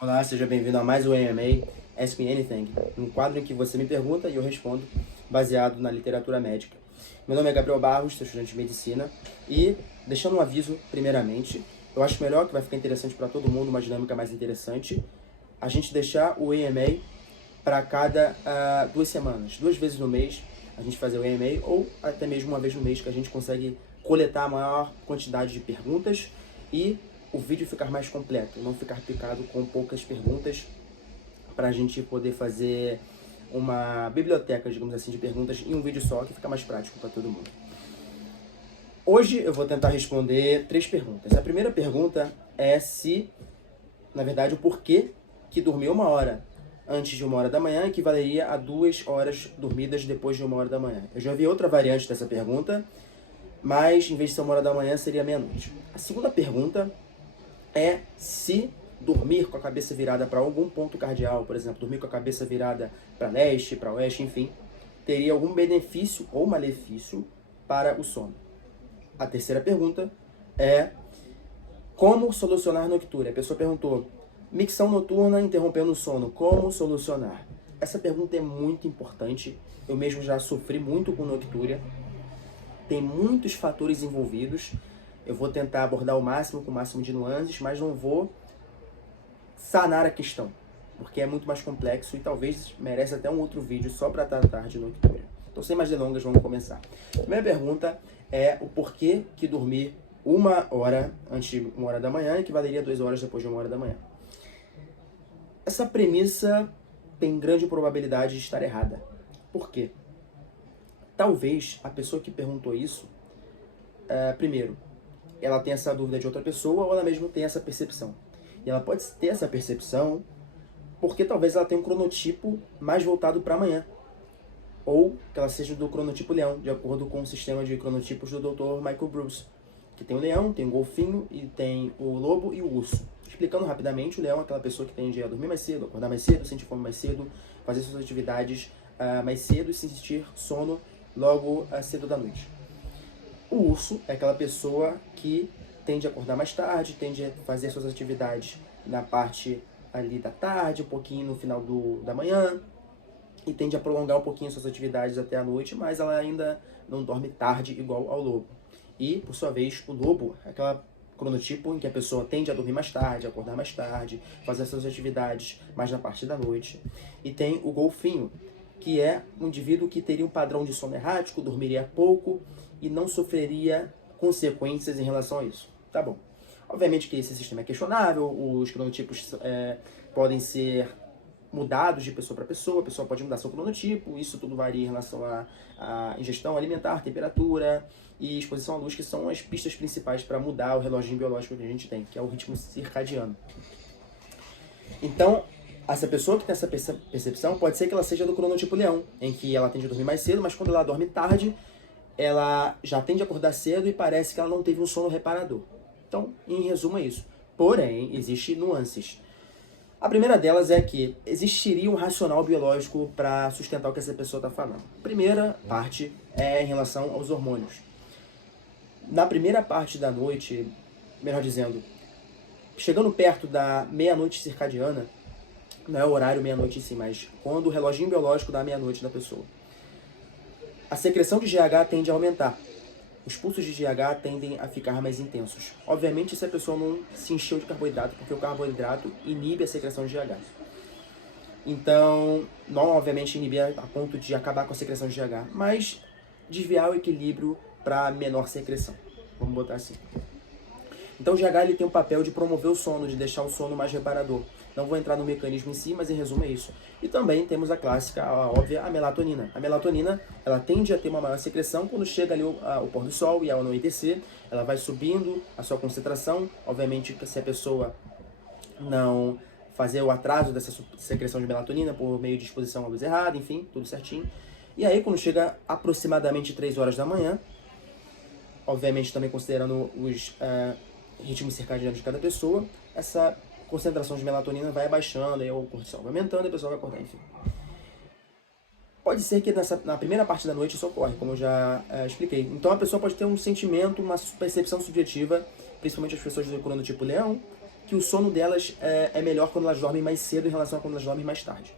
Olá, seja bem-vindo a mais um AMA Ask Me Anything, um quadro em que você me pergunta e eu respondo, baseado na literatura médica. Meu nome é Gabriel Barros, sou estudante de medicina e, deixando um aviso, primeiramente, eu acho melhor, que vai ficar interessante para todo mundo, uma dinâmica mais interessante, a gente deixar o AMA para cada 2 semanas, 2 vezes no mês, a gente fazer o AMA ou até mesmo uma vez no mês, que a gente consegue coletar a maior quantidade de perguntas e o vídeo ficar mais completo, não ficar picado com poucas perguntas, para a gente poder fazer uma biblioteca, digamos assim, de perguntas em um vídeo só, que fica mais prático para todo mundo. Hoje eu vou tentar responder 3 perguntas. A primeira pergunta é se, na verdade, o porquê que dormir 1 hora antes de 1 hora da manhã equivaleria a 2 horas dormidas depois de 1 hora da manhã. Eu já vi outra variante dessa pergunta, mas em vez de ser 1 hora da manhã, seria meia-noite. A segunda pergunta é se dormir com a cabeça virada para algum ponto cardial, por exemplo, dormir com a cabeça virada para leste, para oeste, enfim, teria algum benefício ou malefício para o sono. A terceira pergunta é como solucionar noctúria. A pessoa perguntou, micção noturna interrompendo o sono, como solucionar? Essa pergunta é muito importante, eu mesmo já sofri muito com noctúria, tem muitos fatores envolvidos. Eu vou tentar abordar o máximo, com o máximo de nuances, mas não vou sanar a questão, porque é muito mais complexo e talvez merece até um outro vídeo só para tratar de noctúria. Então, sem mais delongas, vamos começar. A primeira pergunta é o porquê que dormir 1 hora antes de 1 hora da manhã equivaleria a 2 horas depois de 1 hora da manhã. Essa premissa tem grande probabilidade de estar errada. Por quê? Talvez a pessoa que perguntou isso, primeiro, ela tem essa dúvida de outra pessoa ou ela mesmo tem essa percepção. E ela pode ter essa percepção porque talvez ela tenha um cronotipo mais voltado para amanhã. Ou que ela seja do cronotipo leão, de acordo com o sistema de cronotipos do Dr. Michael Bruce. Que tem o leão, tem o golfinho, e tem o lobo e o urso. Explicando rapidamente, o leão é aquela pessoa que tende a dormir mais cedo, acordar mais cedo, sentir fome mais cedo, fazer suas atividades mais cedo e sentir sono logo cedo da noite. O urso é aquela pessoa que tende a acordar mais tarde, tende a fazer suas atividades na parte ali da tarde, um pouquinho no final da manhã, e tende a prolongar um pouquinho suas atividades até a noite, mas ela ainda não dorme tarde igual ao lobo. E, por sua vez, o lobo é aquela cronotipo em que a pessoa tende a dormir mais tarde, acordar mais tarde, fazer suas atividades mais na parte da noite. E tem o golfinho, que é um indivíduo que teria um padrão de sono errático, dormiria pouco e não sofreria consequências em relação a isso. Tá bom. Obviamente que esse sistema é questionável, os cronotipos podem ser mudados de pessoa para pessoa, a pessoa pode mudar seu cronotipo, isso tudo varia em relação à ingestão alimentar, temperatura e exposição à luz, que são as pistas principais para mudar o reloginho biológico que a gente tem, que é o ritmo circadiano. Então, essa pessoa que tem essa percepção, pode ser que ela seja do cronotipo leão, em que ela tende a dormir mais cedo, mas quando ela dorme tarde, ela já tende a acordar cedo e parece que ela não teve um sono reparador. Então, em resumo é isso. Porém, existem nuances. A primeira delas é que existiria um racional biológico para sustentar o que essa pessoa está falando. A primeira parte é em relação aos hormônios. Na primeira parte da noite, melhor dizendo, chegando perto da meia-noite circadiana, não é o horário meia-noite em si, mas quando o reloginho biológico dá meia-noite da pessoa, a secreção de GH tende a aumentar. Os pulsos de GH tendem a ficar mais intensos. Obviamente, se a pessoa não se encheu de carboidrato, porque o carboidrato inibe a secreção de GH. Então, não obviamente inibir a ponto de acabar com a secreção de GH, mas desviar o equilíbrio para menor secreção. Vamos botar assim. Então, o GH ele tem o papel de promover o sono, de deixar o sono mais reparador. Não vou entrar no mecanismo em si, mas em resumo é isso. E também temos a clássica, a óbvia, a melatonina. A melatonina, ela tende a ter uma maior secreção quando chega ali o pôr do sol e ao anoitecer. Ela vai subindo a sua concentração. Obviamente, se a pessoa não fazer o atraso dessa secreção de melatonina por meio de exposição à luz errada, enfim, tudo certinho. E aí, quando chega aproximadamente 3 horas da manhã, obviamente também considerando os ritmos circadianos de cada pessoa, essa concentração de melatonina vai abaixando, aí o cortisol vai aumentando e a pessoa vai acordar, enfim. Pode ser que na primeira parte da noite isso ocorre, como eu já expliquei. Então a pessoa pode ter um sentimento, uma percepção subjetiva, principalmente as pessoas do cronotipo leão, que o sono delas é melhor quando elas dormem mais cedo em relação a quando elas dormem mais tarde.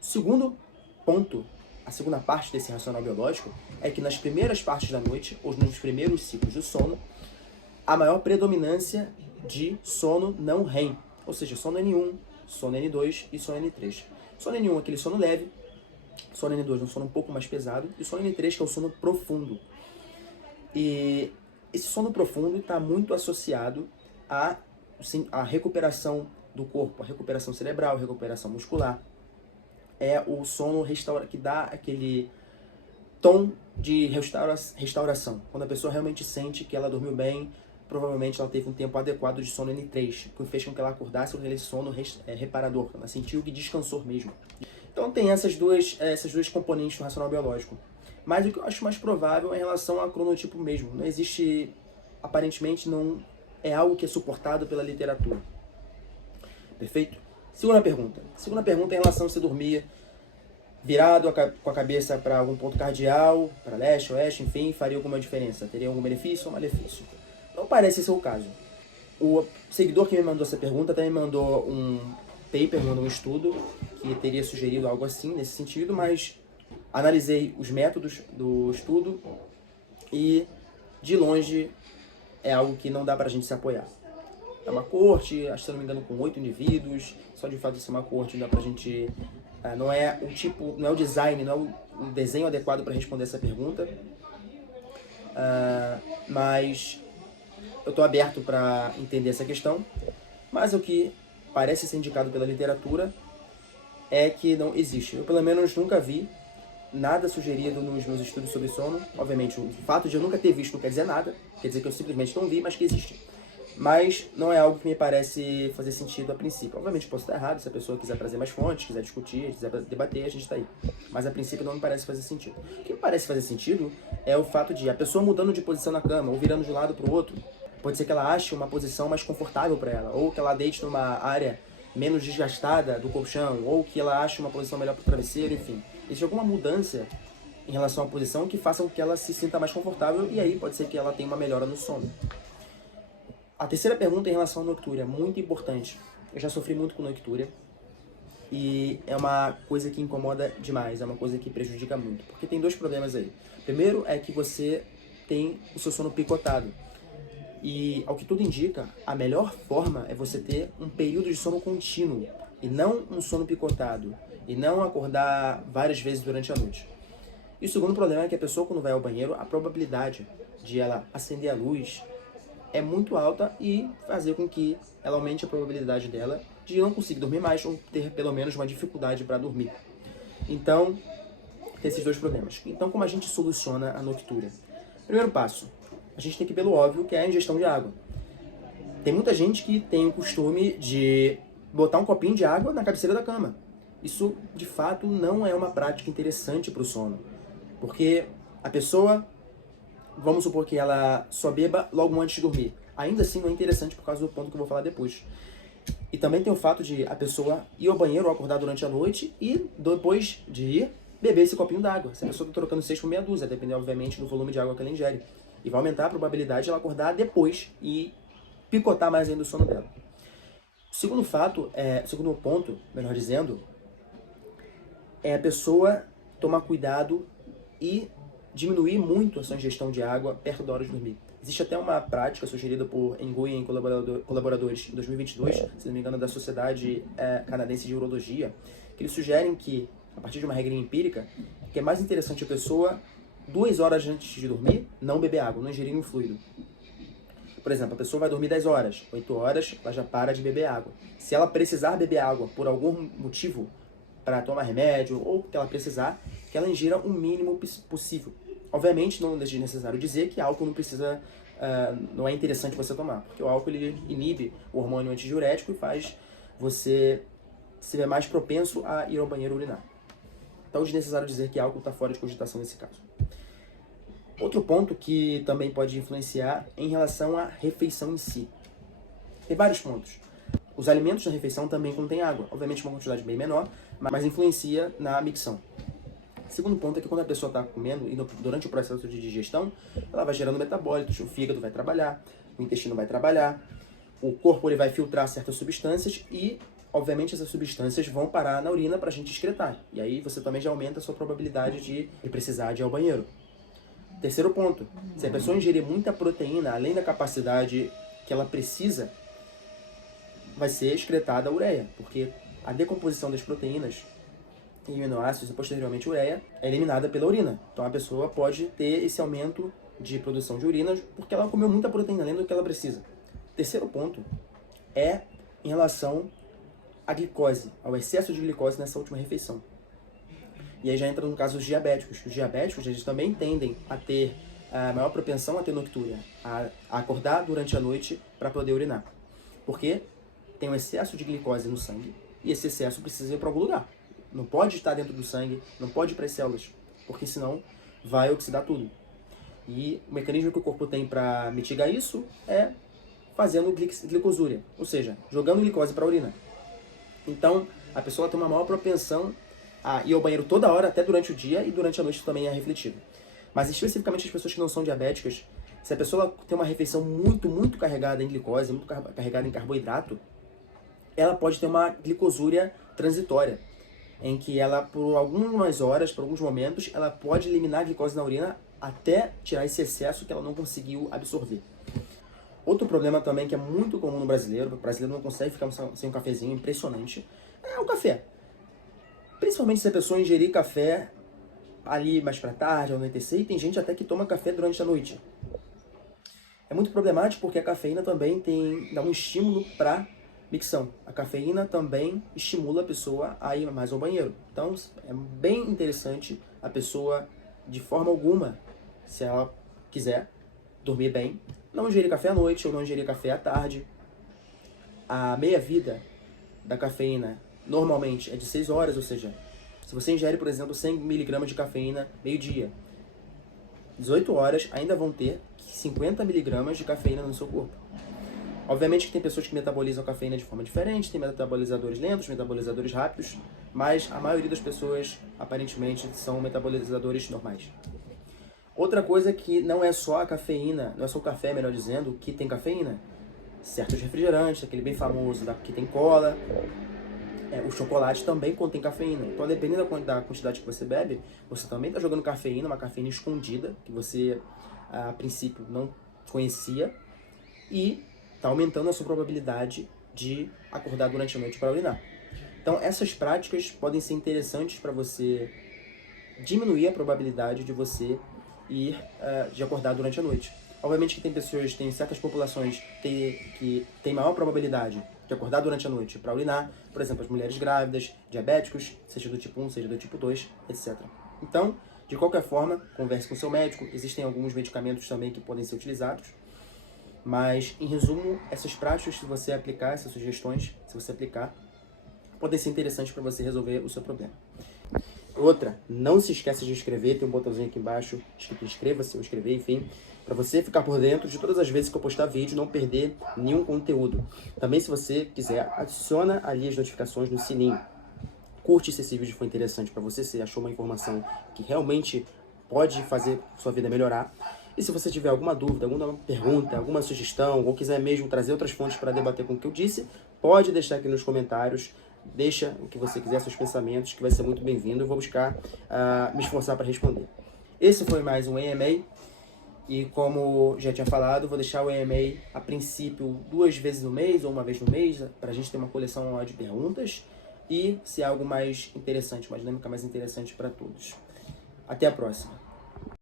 O segundo ponto, a segunda parte desse racional biológico, é que nas primeiras partes da noite, ou nos primeiros ciclos do sono, a maior predominância de sono não REM, ou seja, sono N1, sono N2 e sono N3. Sono N1 é aquele sono leve, sono N2 é um sono um pouco mais pesado, e o sono N3 que é o sono profundo. E esse sono profundo está muito associado à recuperação do corpo, a recuperação cerebral, a recuperação muscular. É o sono que dá aquele tom de restauração. Quando a pessoa realmente sente que ela dormiu bem, provavelmente ela teve um tempo adequado de sono N3, que fez com que ela acordasse com aquele sono reparador. Ela sentiu que descansou mesmo. Então tem essas duas componentes do racional biológico. Mas o que eu acho mais provável é em relação ao cronotipo mesmo. Não existe, aparentemente, não é algo que é suportado pela literatura. Perfeito? Segunda pergunta. Segunda pergunta é em relação a você dormir virado com a cabeça para algum ponto cardial, para leste, oeste, enfim, faria alguma diferença? Teria algum benefício ou malefício? Não parece ser o caso. O seguidor que me mandou essa pergunta também mandou um paper, mandou um estudo que teria sugerido algo assim, nesse sentido, mas analisei os métodos do estudo e, de longe, é algo que não dá pra gente se apoiar. É uma coorte, acho que se não me engano, com 8 indivíduos, só de fato de ser uma coorte dá pra gente... não é o tipo, não é o design, não é o desenho adequado para responder essa pergunta, mas eu estou aberto para entender essa questão. Mas o que parece ser indicado pela literatura é que não existe. Eu, pelo menos, nunca vi nada sugerido nos meus estudos sobre sono. Obviamente, o fato de eu nunca ter visto não quer dizer nada, quer dizer que eu simplesmente não vi, mas que existe. Mas não é algo que me parece fazer sentido a princípio. Obviamente posso estar errado, se a pessoa quiser trazer mais fontes, quiser discutir, quiser debater, a gente está aí. Mas a princípio não me parece fazer sentido. O que me parece fazer sentido é o fato de a pessoa mudando de posição na cama, ou virando de um lado para o outro. Pode ser que ela ache uma posição mais confortável para ela, ou que ela deite numa área menos desgastada do colchão, ou que ela ache uma posição melhor para o travesseiro, enfim. Existe alguma mudança em relação à posição que faça com que ela se sinta mais confortável, e aí pode ser que ela tenha uma melhora no sono. A terceira pergunta é em relação à noctúria, muito importante. Eu já sofri muito com noctúria e é uma coisa que incomoda demais, é uma coisa que prejudica muito, porque tem dois problemas aí. Primeiro é que você tem o seu sono picotado e, ao que tudo indica, a melhor forma é você ter um período de sono contínuo e não um sono picotado e não acordar várias vezes durante a noite. E o segundo problema é que a pessoa, quando vai ao banheiro, a probabilidade de ela acender a luz é muito alta e fazer com que ela aumente a probabilidade dela de não conseguir dormir mais ou ter pelo menos uma dificuldade para dormir. Então, tem esses dois problemas. Então, como a gente soluciona a noctúria? Primeiro passo, a gente tem que ir pelo óbvio, que é a ingestão de água. Tem muita gente que tem o costume de botar um copinho de água na cabeceira da cama. Isso, de fato, não é uma prática interessante para o sono, porque a pessoa... Vamos supor que ela só beba logo antes de dormir. Ainda assim não é interessante por causa do ponto que eu vou falar depois. E também tem o fato de a pessoa ir ao banheiro ou acordar durante a noite e depois de ir, beber esse copinho d'água. Se a pessoa está trocando 6 por meia dúzia, dependendo obviamente do volume de água que ela ingere. E vai aumentar a probabilidade de ela acordar depois e picotar mais ainda o sono dela. O segundo ponto, melhor dizendo, é a pessoa tomar cuidado e diminuir muito a sua ingestão de água perto da hora de dormir. Existe até uma prática sugerida por Nguyen e colaboradores em 2022, se não me engano, da Sociedade Canadense de Urologia, que eles sugerem que, a partir de uma regrinha empírica, que é mais interessante a pessoa, 2 horas antes de dormir, não beber água, não ingerir um fluido. Por exemplo, a pessoa vai dormir 10 horas, 8 horas, ela já para de beber água. Se ela precisar beber água por algum motivo, para tomar remédio ou que ela precisar, que ela ingira o mínimo possível. Obviamente, não é necessário dizer que álcool não precisa, não é interessante você tomar, porque o álcool ele inibe o hormônio antidiurético e faz você ser mais propenso a ir ao banheiro urinar. Então é desnecessário dizer que álcool está fora de cogitação nesse caso. Outro ponto que também pode influenciar é em relação à refeição em si. Tem vários pontos. Os alimentos da refeição também contêm água, obviamente uma quantidade bem menor, mas influencia na micção. Segundo ponto é que quando a pessoa está comendo, e durante o processo de digestão, ela vai gerando metabólitos, o fígado vai trabalhar, o intestino vai trabalhar, o corpo ele vai filtrar certas substâncias e, obviamente, essas substâncias vão parar na urina para a gente excretar. E aí você também já aumenta a sua probabilidade de precisar de ir ao banheiro. Terceiro ponto, se a pessoa ingerir muita proteína, além da capacidade que ela precisa, vai ser excretada a ureia, porque a decomposição das proteínas em aminoácidos e posteriormente ureia é eliminada pela urina. Então a pessoa pode ter esse aumento de produção de urina porque ela comeu muita proteína, além do que ela precisa. Terceiro ponto é em relação à glicose, ao excesso de glicose nessa última refeição. E aí já entra no caso dos diabéticos. Os diabéticos, eles também tendem a ter a maior propensão a ter noctúria, a acordar durante a noite para poder urinar. Porque tem um excesso de glicose no sangue e esse excesso precisa ir para algum lugar. Não pode estar dentro do sangue, não pode ir para as células, porque senão vai oxidar tudo. E o mecanismo que o corpo tem para mitigar isso é fazendo glicosúria, ou seja, jogando glicose para a urina. Então, a pessoa tem uma maior propensão a ir ao banheiro toda hora, até durante o dia, e durante a noite também é refletido. Mas especificamente as pessoas que não são diabéticas, se a pessoa tem uma refeição muito carregada em glicose, muito carregada em carboidrato, ela pode ter uma glicosúria transitória, em que ela, por algumas horas, por alguns momentos, ela pode eliminar a glicose na urina até tirar esse excesso que ela não conseguiu absorver. Outro problema também que é muito comum no brasileiro, o brasileiro não consegue ficar sem um cafezinho, impressionante, é o café. Principalmente se a pessoa ingerir café ali mais pra tarde, ao anoitecer, e tem gente até que toma café durante a noite. É muito problemático porque a cafeína também dá um estímulo para micção. A cafeína também estimula a pessoa a ir mais ao banheiro. Então é bem interessante a pessoa, de forma alguma, se ela quiser dormir bem, não ingerir café à noite ou não ingerir café à tarde. A meia-vida da cafeína normalmente é de 6 horas, ou seja, se você ingere, por exemplo, 100 mg de cafeína meio-dia, 18 horas ainda vão ter 50 mg de cafeína no seu corpo. Obviamente que tem pessoas que metabolizam a cafeína de forma diferente, tem metabolizadores lentos, metabolizadores rápidos, mas a maioria das pessoas, aparentemente, são metabolizadores normais. Outra coisa que não é só a cafeína, não é só o café, melhor dizendo, que tem cafeína. Certos refrigerantes, aquele bem famoso que tem cola, o chocolate também contém cafeína. Então, dependendo da quantidade que você bebe, você também está jogando cafeína, uma cafeína escondida, que você, a princípio, não conhecia, e está aumentando a sua probabilidade de acordar durante a noite para urinar. Então, essas práticas podem ser interessantes para você diminuir a probabilidade de você de acordar durante a noite. Obviamente que tem certas populações que têm maior probabilidade de acordar durante a noite para urinar, por exemplo, as mulheres grávidas, diabéticos, seja do tipo 1, seja do tipo 2, etc. Então, de qualquer forma, converse com seu médico, existem alguns medicamentos também que podem ser utilizados, mas, em resumo, essas práticas, se você aplicar, essas sugestões, se você aplicar, podem ser interessantes para você resolver o seu problema. Outra, não se esqueça de inscrever, tem um botãozinho aqui embaixo, escrito inscreva-se ou inscrever, enfim, para você ficar por dentro de todas as vezes que eu postar vídeo, não perder nenhum conteúdo. Também, se você quiser, adiciona ali as notificações no sininho. Curte se esse vídeo foi interessante para você, se achou uma informação que realmente pode fazer sua vida melhorar. E se você tiver alguma dúvida, alguma pergunta, alguma sugestão, ou quiser mesmo trazer outras fontes para debater com o que eu disse, pode deixar aqui nos comentários. Deixa o que você quiser, seus pensamentos, que vai ser muito bem-vindo. Eu vou buscar me esforçar para responder. Esse foi mais um AMA. E como já tinha falado, vou deixar o AMA a princípio 2 vezes no mês ou 1 vez no mês, para a gente ter uma coleção de perguntas e ser algo mais interessante, uma dinâmica mais interessante para todos. Até a próxima.